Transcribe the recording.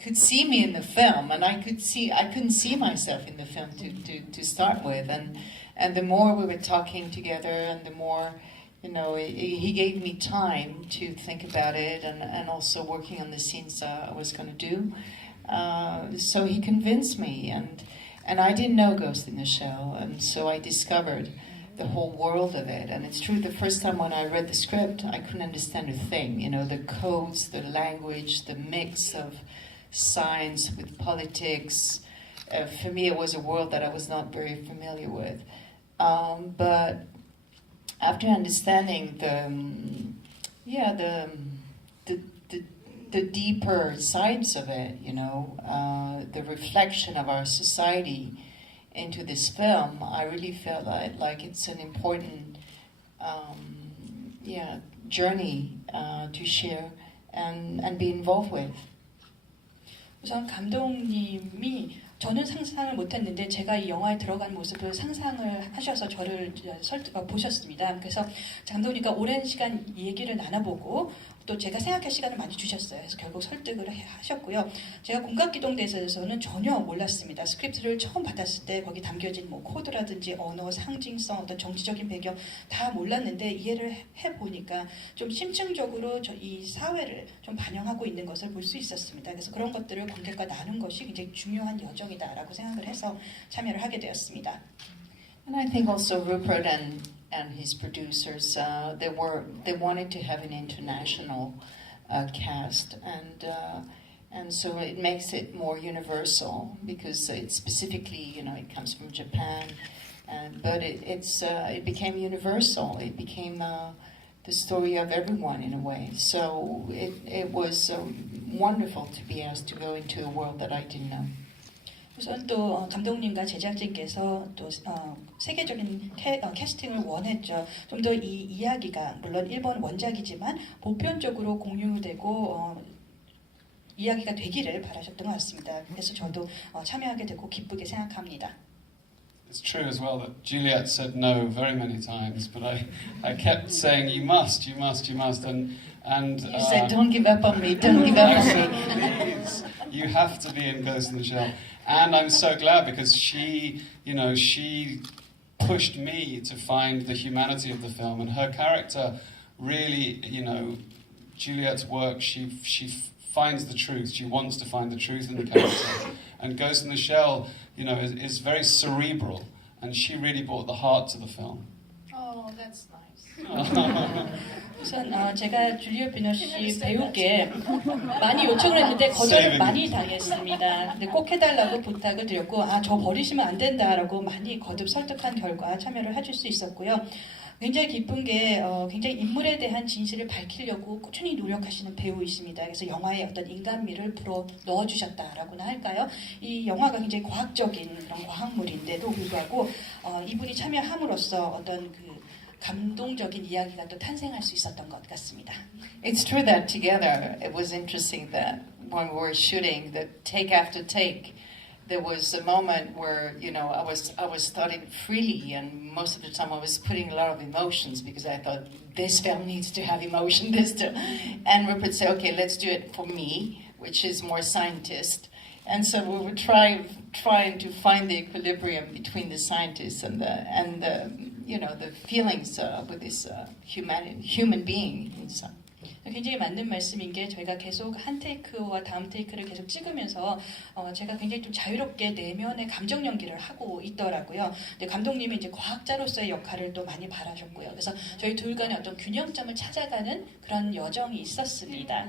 could see me in the film, and I couldn't see myself in the film to start with, and the more we were talking together, and the more, you know, he gave me time to think about it, and also working on the scenes I was going to do. So he convinced me, and I didn't know Ghost in the Shell, and so I discovered the whole world of it. And it's true, the first time when I read the script, I couldn't understand a thing. You know, the codes, the language, the mix of science with politics. For me, it was a world that I was not very familiar with. But after understanding the deeper sides of it, you know, the reflection of our society into this film, I really felt like it's an important journey to share and be involved with. 우선 감독님이 저는 상상을 못했는데 제가 이 영화에 들어간 모습을 상상을 하셔서 저를 보셨습니다. 그래서 감독님과 오랜 시간 얘기를 나눠보고 또 제가 생각할 시간을 많이 주셨어요. 그래서 결국 설득을 하셨고요. 제가 공각기동대에 대해서는 전혀 몰랐습니다. 스크립트를 처음 받았을 때 거기 담겨진 뭐 코드라든지 언어, 상징성, 어떤 정치적인 배경 다 몰랐는데 이해를 해보니까 좀 심층적으로 이 사회를 좀 반영하고 있는 것을 볼 수 있었습니다. 그래서 그런 것들을 관객과 나눈 것이 굉장히 중요한 여정이다라고 생각을 해서 참여를 하게 되었습니다. And I think also Rupert and his producers, they wanted to have an international cast, and so it makes it more universal because it specifically, you know, it comes from Japan, but it became universal. It became the story of everyone in a way. So it was wonderful to be asked to go into a world that I didn't know. 우선 또 감독님과 제작진께서 또 세계적인 캐스팅을 원했죠. 좀 더 이 이야기가 물론 일본 원작이지만 보편적으로 공유되고 이야기가 되기를 바라셨던 것 같습니다. 그래서 저도 참여하게 되고 기쁘게 생각합니다. It's true as well that Juliet said no very many times, but I kept saying you must, and You said don't give up on me, don't give up on me. Please, you have to be in Ghost in the Shell. And I'm so glad because she pushed me to find the humanity of the film, and her character really, you know, Juliet's work, she finds the truth. She wants to find the truth in the character. And Ghost in the Shell, you know, is very cerebral, and she really brought the heart to the film. Oh, that's nice. 우선 제가 줄리엣비노쉬 배우께 많이 요청을 했는데 거절을 많이 당했습니다. 근데 꼭 해달라고 부탁을 드렸고 저 버리시면 안 된다라고 많이 거듭 설득한 결과 참여를 해줄 수 있었고요. 굉장히 기쁜 게 굉장히 인물에 대한 진실을 밝히려고 꾸준히 노력하시는 배우이십니다. 그래서 영화에 어떤 인간미를 불어 넣어주셨다라고나 할까요? 이 영화가 굉장히 과학적인 그런 과학물인데도 불구하고 이분이 참여함으로써 어떤 그 감동적인 이야기가 또 탄생할 수 있었던 것 같습니다. It's true that together it was interesting that when we were shooting, the take after take, there was a moment where, you know, I was starting freely, and most of the time I was putting a lot of emotions because I thought this film needs to have emotion. And Rupert said, okay, let's do it for me, which is more scientist. And so we were trying to find the equilibrium between the scientists and the you know, the feelings with this human being inside. 굉장히 맞는 말씀인 게 저희가 계속 한 테이크와 다음 테이크를 계속 찍으면서 제가 굉장히 좀 자유롭게 내면의 감정 연기를 하고 있더라고요. 근데 감독님이 이제 과학자로서의 역할을 또 많이 바라셨고요. 그래서 저희 둘 간의 어떤 균형점을 찾아가는 그런 여정이 있었습니다.